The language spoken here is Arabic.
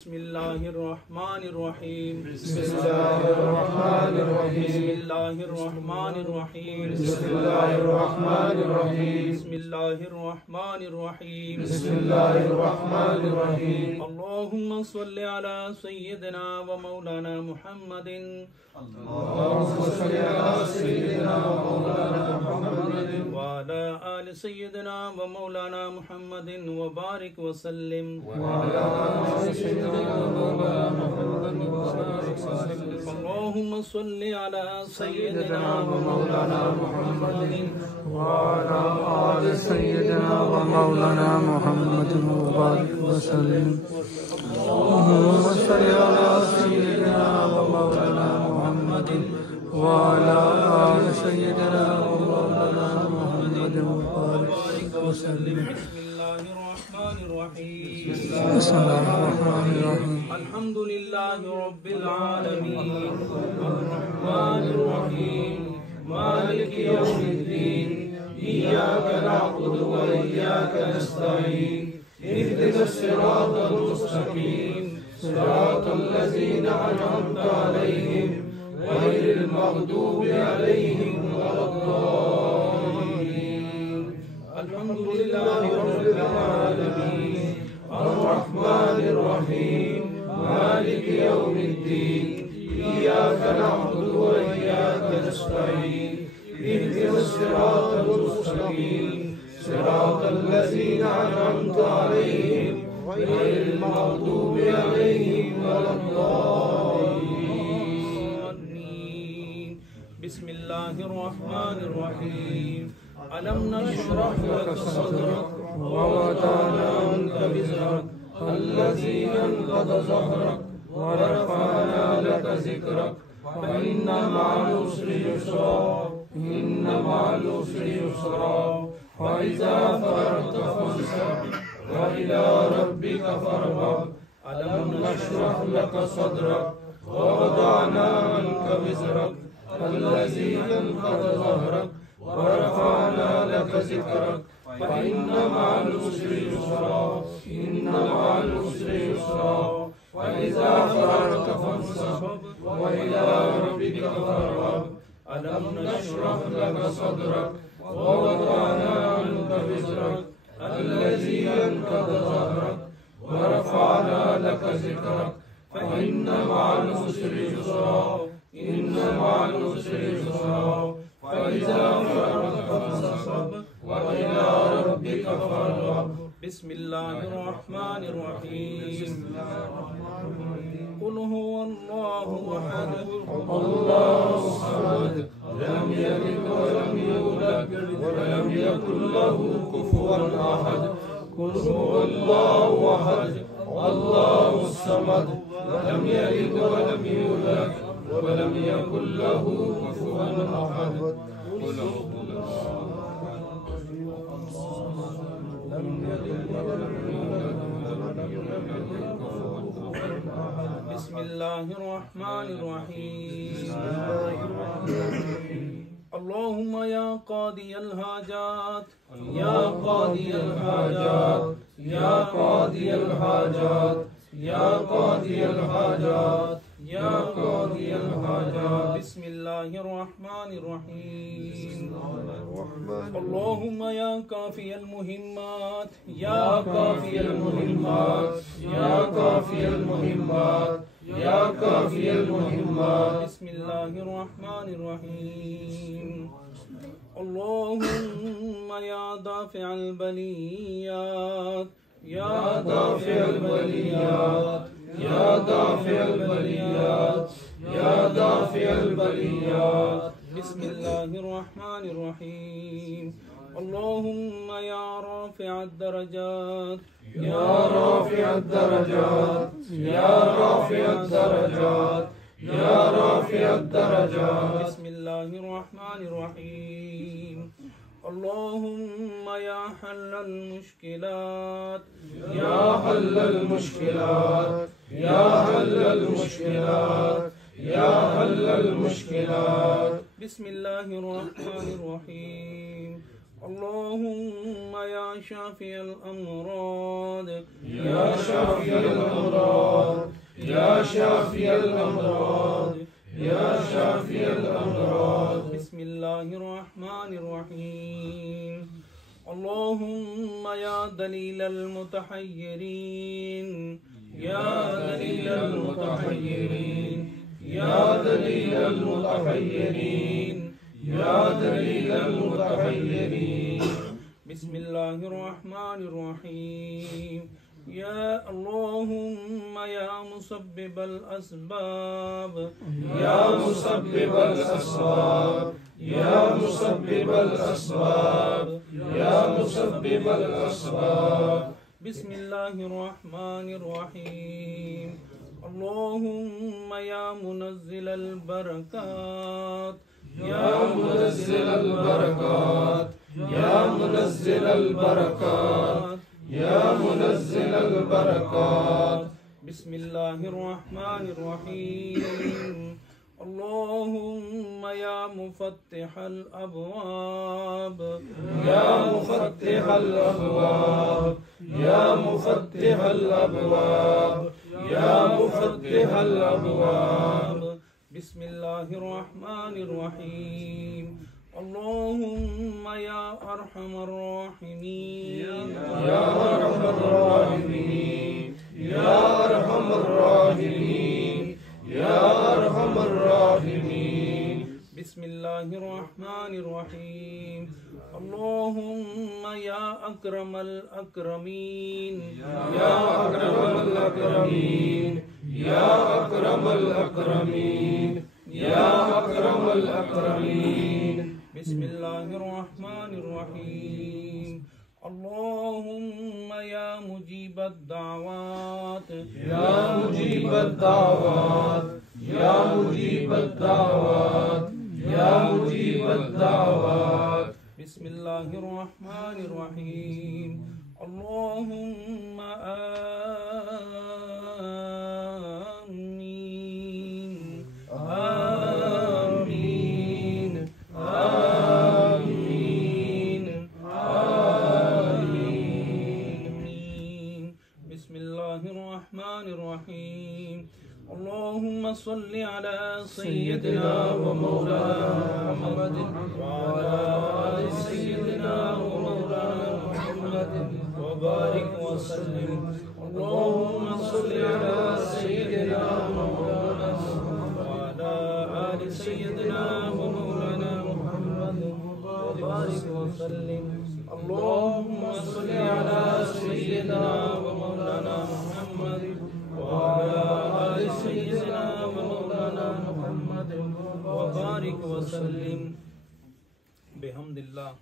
بسم الله الرحمن الرحيم بسم الله الرحمن الرحيم بسم الله الرحمن الرحيم بسم الله الرحمن الرحيم بسم الله الرحمن الرحيم بسم الله الرحمن الرحيم اللهم صل على سيدنا ومولانا محمد اللهم صل على سيدنا ومولانا محمد وعلى آل سيدنا ومولانا محمد وبارك وسلم وعلى آل سيدنا ومولانا محمد وبارك وسلم اللهم صل على سيدنا ومولانا محمد وعلى آل سيدنا ومولانا محمد وبارك وسلم اللهم صل على سيدنا ومولانا محمد وعلى آل سيدنا ومولانا محمد وبارك وسلم بسم الله الرحمن الرحيم بسم الله الرحمن الرحيم الحمد لله رب العالمين الرحمن الرحيم مالك يوم الدين إياك نعبد وإياك نستعين اهدنا الصراط المستقيم صراط الذين أنعمت عليهم غير المغضوب عليهم ولا الضالين الحمد لله رب العالمين الرحمن الرحيم مالك يوم الدين إياك نعبد وإياك نستعين اهدنا الصراط المستقيم صراط الذين أنعمت عليهم غير المغضوب عليهم ولا الضالين بسم الله الرحمن الرحيم ألم نشرح لك صدرك ووضعنا عنك وزرك الذي أنقض ظهرك ورفعنا لك ذكرك فإن مع العسر يسرا إن مع العسر يسرا فإذا فرغت فانصب وإلى ربك فارغب ألم نشرح لك صدرك ووضعنا عنك وزرك الذي أنقض ظهرك ورفعنا لك ذكرك فإن مع العسر يسرا إن مع العسر يسرا فإذا فرغت فانصب وإلى ربك فارغب ألم نشرح لك صدرك ووضعنا عنك وزرك الذي أنقض ظهرك ورفعنا لك ذكرك فإن مع العسر يسرا إن مع العسر يسرا فإذا فرغت فانصب وإلى ربك فارغب بسم الله الرحمن الرحيم قل هو الله أحد الله الصمد لم يلد ولم يولد ولم يكن له كفوا أحد قل هو الله أحد الله الصمد لم يلد ولم يولد ولم يكن له كفوا أحد قل هو بسم الله الرحمن الرحيم اللهم يا قاضي الحاجات يا قاضي الحاجات يا قاضي الحاجات يا قاضي الحاجات يا قاضي الحاجات بسم الله الرحمن الرحيم اللهم يا كافي المهمات يا كافي المهمات يا كافي المهمات يا كافي المهمات بسم الله الرحمن الرحيم اللهم يا دافع البليات يا دافع البليات يا دافع البليات يا دافع البليات بسم الله الرحمن الرحيم اللهم يا رافع الدرجات يا رافع الدرجات يا رافع الدرجات يا رافع الدرجات بسم الله الرحمن الرحيم اللهم يا حل المشكلات يا حل المشكلات يا حل المشكلات يا حل المشكلات بسم الله الرحمن الرحيم اللهم يا شافي الأمراض يا شافي الأمراض يا شافي الأمراض يا شافي الأمراض. بسم الله الرحمن الرحيم. اللهم يا دليل المتحيرين يا دليل المتحيرين يا دليل المتحيرين يا دليل المتحيرين. بسم الله الرحمن الرحيم. يا اللهم يا مسبب الأسباب يا مسبب الأسباب يا مسبب الأسباب يا مسبب الأسباب. بسم الله الرحمن الرحيم. اللهم يا منزل البركات يا منزل البركات يا منزل البركات يا منزل البركات. بسم الله الرحمن الرحيم. اللهم يا مفتح الأبواب يا مفتح الأبواب يا مفتح الأبواب يا مفتح الأبواب. بسم الله الرحمن الرحيم. اللهم يا أرحم الراحمين يا أرحم الراحمين يا أرحم الراحمين يا أرحم الراحمين. بسم الله الرحمن الرحيم. اللهم يا أكرم الأكرمين يا أكرم الأكرمين يا أكرم الأكرمين يا أكرم الأكرمين. بسم الله الرحمن الرحيم. اللهم يا مجيب الدعوات يا مجيب الدعوات يا مجيب الدعوات يا مجيب الدعوات. بسم الله الرحمن الرحيم. اللهم آمين آمين آمين آمين. بسم الله الرحمن الرحيم. اللهم صل على سيدنا ومولانا محمد وعلى آل سيدنا ومولانا محمد وبارك وسلم. اللهم صل على سيدنا ومولانا محمد وعلى آل سيدنا ومولانا محمد وبارك وسلم. اللهم صل على سيدنا ومولانا محمد وعلى آل سيدنا ومولانا محمد وبارك وسلم. بحمد الله.